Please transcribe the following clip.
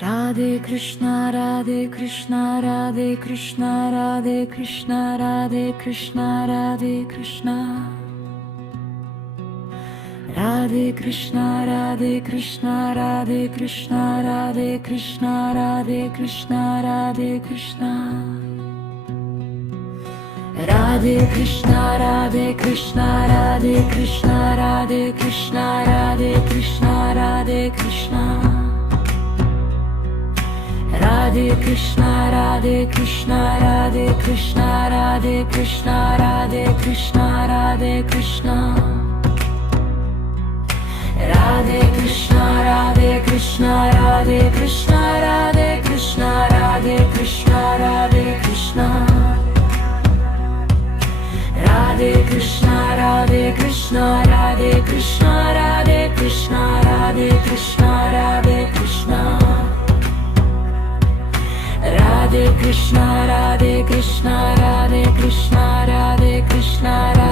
Radhe Krishna, Radhe Krishna, Radhe Krishna, Radhe Krishna, Radhe Krishna, Radhe Krishna. Radhe Krishna, Radhe Krishna, Radhe Krishna, Radhe Krishna, Radhe Krishna, Radhe Krishna. Radhe Krishna, Radhe Krishna, Radhe Krishna, Radhe Krishna, Radhe Krishna, Radhe Krishna. Radhe Krishna, Radhe Krishna, Radhe Krishna, Radhe Krishna, Radhe Krishna, Radhe Krishna. Radhe Krishna, Radhe Krishna, Radhe Krishna, Radhe Krishna, Radhe Krishna, Radhe Krishna. Radhe Krishna, Radhe Krishna, Radhe Krishna, Radhe Krishna, Radhe Krishna, Radhe Krishna. Radhe Krishna, Radhe Krishna, Radhe Krishna, Radhe Krishna, Radhe